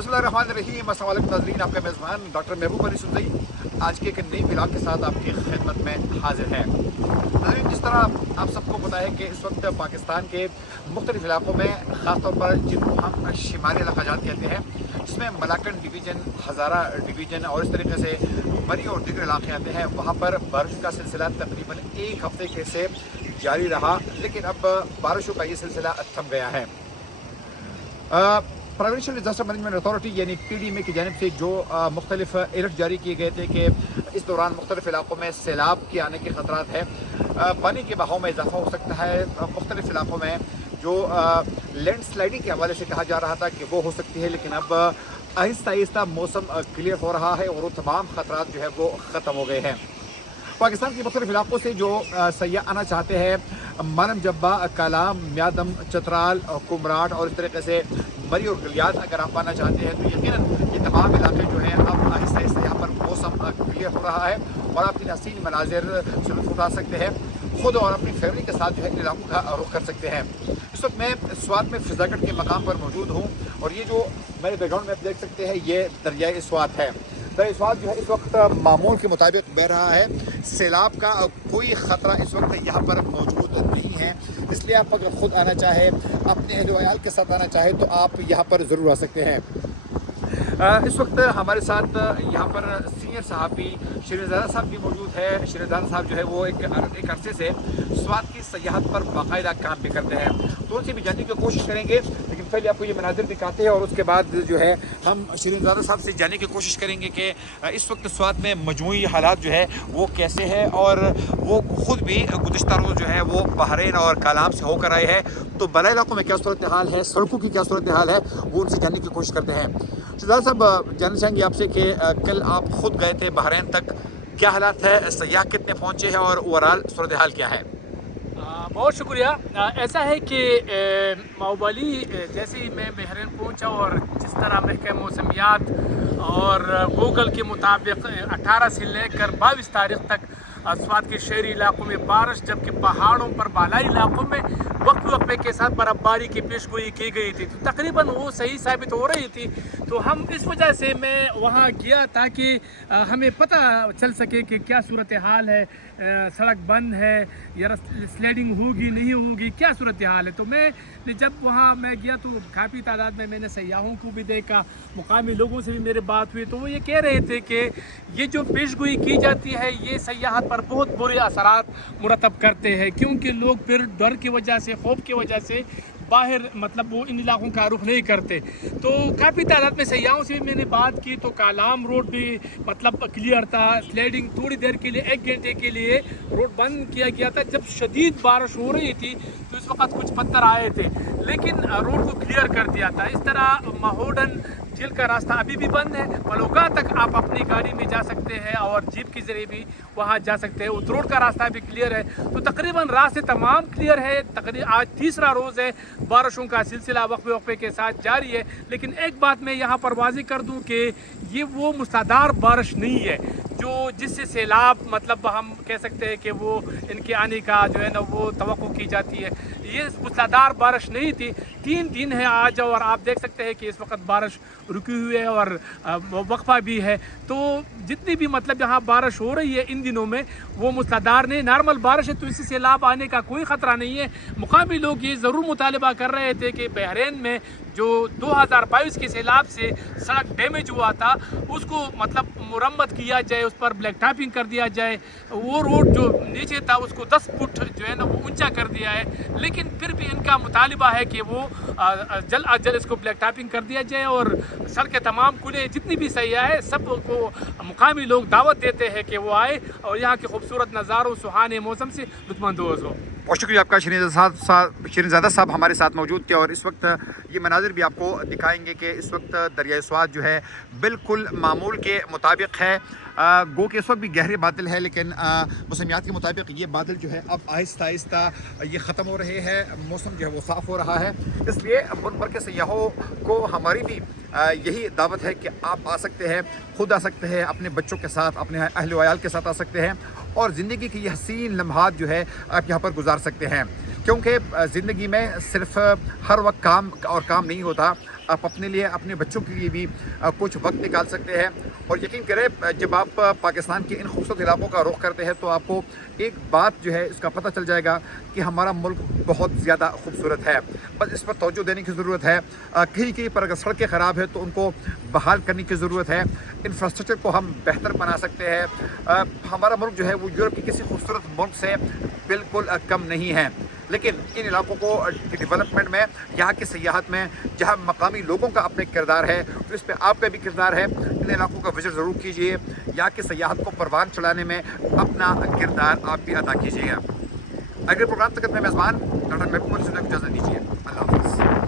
बिस्मिल्लाहिर्रहमानिर्रहीम। अस्सलाम वालेकुम नाज़रीन, आपका मेज़बान डॉक्टर महबूब अली सुंदई आज के एक नई व्लॉग के साथ आपकी खिदमत में हाजिर है। नाज़रीन, जिस तरह आप सबको पता है कि इस वक्त पाकिस्तान के मुख्तलिफ इलाकों में ख़ासतौर पर जिनको हम शिमाली इलाक़ात कहते हैं, जिसमें मलाकन डिवीज़न, हज़ारा डिवीज़न और इस तरीके से मरी और दीगर इलाके आते हैं, वहाँ पर बारिश का सिलसिला तकरीबन एक हफ़्ते के से जारी रहा। लेकिन अब बारिशों का ये सिलसिला थम गया है। प्रोविंशियल डिजास्टर मैनेजमेंट अथॉरिटी यानी PDMA की जानिब से जो मुख्तलिफ अलर्ट जारी किए गए थे कि इस दौरान मुख्तलिफ इलाकों में सैलाब के आने के ख़तरात है, पानी के बहाव में इजाफा हो सकता है। मुख्तलिफ इलाकों में जो लैंड स्लाइडिंग के हवाले से कहा जा रहा था कि वो हो सकती है, लेकिन अब आहिस्ता आहिस्ता मौसम क्लियर हो रहा है और वो तमाम ख़तरात जो है वो ख़त्म हो गए हैं। पाकिस्तान के मुख्तलिफ इलाकों से जो सयाह आना चाहते हैं, मानम जब्बा, कालाम, म्यादम, चतराल, कुमराट और इस तरीके से मरी और गलियात अगर आप आना चाहते हैं तो यकीनन ये तमाम इलाके जो हैं अब आहिस्ता आहिस्ता यहाँ पर मौसम क्लियर हो रहा है और आप इन हसीन मनाजिर से लुत्फ़ उठा सकते हैं। खुद और अपनी फैमिली के साथ जो है इन इलाकों का रुख कर सकते हैं। इस वक्त मैं स्वात में फिजागढ़ के मकाम पर मौजूद हूँ और ये जो मेरे बैकग्राउंड में आप देख सकते हैं ये दरियाए स्वात है। दरियाए स्वात जो है इस वक्त मामूल के मुताबिक बह रहा है। सैलाब का कोई ख़तरा इस वक्त यहाँ पर मौजूद नहीं है, इसलिए आप अगर ख़ुद आना चाहे, अपने अहल वयाल के साथ आना चाहे तो आप यहाँ पर ज़रूर आ सकते हैं। इस वक्त हमारे साथ यहाँ पर सीनियर सहाफ़ी शरीज़ादा साहब भी मौजूद है। शरीज़ादा साहब जो है वो एक अरसे से स्वात की सयाहत पर बाकायदा काम भी करते हैं, तो उनसे भी जानने की कोशिश करेंगे। लेकिन पहले आपको ये मनाजिर दिखाते हैं और उसके बाद जो है हम शरीज़ादा साहब से जानने की कोशिश करेंगे कि इस वक्त स्वात में मजमूई हालात जो है वो कैसे है और वो ख़ुद भी गुज़िश्ता रोज़ जो है वो बहरीन और कालाम से होकर आए हैं, तो बड़ा इलाकों में क्या सूरत हाल है, सड़कों की क्या सूरत हाल है, वो उनसे जानने की कोशिश करते हैं। शरीज़ादा साहब, जानना चाहेंगे आपसे कि कल आप ख़ुद गए थे बहरीन तक, क्या हालात है, सयाह कितने पहुँचे हैं और ओवरऑल सूरत हाल क्या है? बहुत शुक्रिया। ऐसा है कि माओबाली जैसे ही मैं बहरीन पहुंचा और जिस तरह महकमा मौसमियात और गूगल के मुताबिक 18 से लेकर 22 तारीख तक स्वात के शहरी इलाकों में बारिश, जबकि पहाड़ों पर बालाई इलाकों में वक्फे के साथ बर्फ़बारी की पेशगोई की गई थी, तो तकरीबन वो सही साबित हो रही थी। तो हम इस वजह से मैं वहाँ गया ताकि हमें पता चल सके कि क्या सूरत हाल है, सड़क बंद है या स्लाइडिंग होगी नहीं होगी, क्या सूरत हाल है। तो मैं जब वहाँ मैं गया तो काफ़ी तादाद में मैंने सयाहों को भी देखा, मुकामी लोगों से भी मेरी बात हुई, तो वो ये कह रहे थे कि ये जो पेशगोई की जाती है ये सयाहत पर बहुत बुरे असरात मुरतब करते हैं, क्योंकि लोग फिर डर की वजह से, खौफ की वजह से बाहर मतलब वो इन इलाकों का रुख नहीं करते। तो काफ़ी तादाद में सयाहों से भी मैंने बात की, तो कालाम रोड भी मतलब क्लियर था। स्लाइडिंग थोड़ी देर के लिए, 1 घंटे के लिए रोड बंद किया गया था जब शदीद बारिश हो रही थी, तो इस वक्त कुछ पत्थर आए थे, लेकिन रोड को क्लियर कर दिया था। इस तरह माहोडन झील का रास्ता अभी भी बंद है। बलोगा तक आप अपनी गाड़ी में जा सकते हैं और जीप के ज़रिए भी वहाँ जा सकते हैं। उस रोड का रास्ता भी क्लियर है, तो तकरीबन रास्ते तमाम क्लियर है। तकरीबन आज तीसरा रोज़ है, बारिशों का सिलसिला वक्फे के साथ जारी है। लेकिन एक बात मैं यहाँ पर वाज़ेह कर दूँ कि ये वो मुसलाधार बारिश नहीं है जो जिससे सैलाब मतलब हम कह सकते हैं कि वो इनके आने का जो है ना वो तवक्को की जाती है। ये मुसलाधार बारिश नहीं थी। 3 दिन है आज और आप देख सकते हैं कि इस वक्त बारिश रुकी हुई है और वक्फा भी है। तो जितनी भी मतलब यहाँ बारिश हो रही है इन दिनों में वो मुसलाधार नहीं, नॉर्मल बारिश है, तो इससे सैलाब आने का कोई ख़तरा नहीं है। मुकामी लोग ये ज़रूर मुतालबा कर रहे थे कि बहरीन में जो 2022 के सैलाब से सड़क डैमेज हुआ था उसको मतलब मुरम्मत किया जाए, उस पर ब्लैक टॉपिंग कर दिया जाए, वो रोड जो नीचे था उसको 10 फुट जो है ना वो ऊंचा कर दिया है। लेकिन फिर भी इनका मुतालिबा है कि वो जल्द अज जल्द इसको ब्लैक टॉपिंग कर दिया जाए और सड़कें तमाम खुले, जितनी भी सयाह है सबको मुकामी लोग दावत देते हैं कि वो आए और यहाँ के खूबसूरत नज़ारों, सुहाने मौसम से लुत्फ़अंदोज़ हो। बहुत शुक्रिया आपका। शरीज़ादा साहब हमारे साथ मौजूद थे और इस वक्त ये मनाजिर भी आपको दिखाएंगे कि इस वक्त दरियाए स्वात जो है बिल्कुल मामूल के मुताबिक है। गो के इस वक्त भी गहरे बादल है, लेकिन मौसमियात के मुताबिक ये बादल जो है अब आहिस्ता आहिस्ता ये ख़त्म हो रहे हैं, मौसम जो है वो साफ़ हो रहा है। इसलिए मुल्क भर के सयाहों को हमारी भी यही दावत है कि आप आ सकते हैं, खुद आ सकते हैं, अपने बच्चों के साथ, अपने अहल वयाल के साथ आ सकते हैं और ज़िंदगी की ये हसीन लम्हात जो है आप यहाँ पर गुजार सकते हैं। کیونکہ زندگی میں صرف ہر وقت کام اور کام نہیں ہوتا. آپ اپنے لیے اپنے بچوں کے لیے بھی کچھ وقت نکال سکتے ہیں. اور یقین کریں جب آپ پاکستان کے ان خوبصورت علاقوں کا رخ کرتے ہیں تو آپ کو ایک بات جو ہے اس کا پتہ چل جائے گا کہ ہمارا ملک بہت زیادہ خوبصورت ہے. بس اس پر توجہ دینے کی ضرورت ہے. کہیں کہیں پر اگر سڑکیں خراب ہے تو ان کو بحال کرنے کی ضرورت ہے. انفراسٹرکچر کو ہم بہتر بنا سکتے ہیں. ہمارا ملک جو ہے وہ یورپ کے کسی خوبصورت ملک سے بالکل کم نہیں ہے. لیکن ان علاقوں کو ڈیولپمنٹ میں، یہاں کی سیاحت میں جہاں مقامی لوگوں کا اپنے کردار ہے تو اس پہ آپ کا بھی کردار ہے. ان علاقوں کا وزٹ ضرور کیجیے. یہاں کی سیاحت کو پروان چڑھانے میں اپنا کردار آپ بھی ادا کیجیے گا. اگر پروگرام تک میں میزبان ڈاکٹر محبوب علی کو اجازت دیجیے. اللہ حافظ.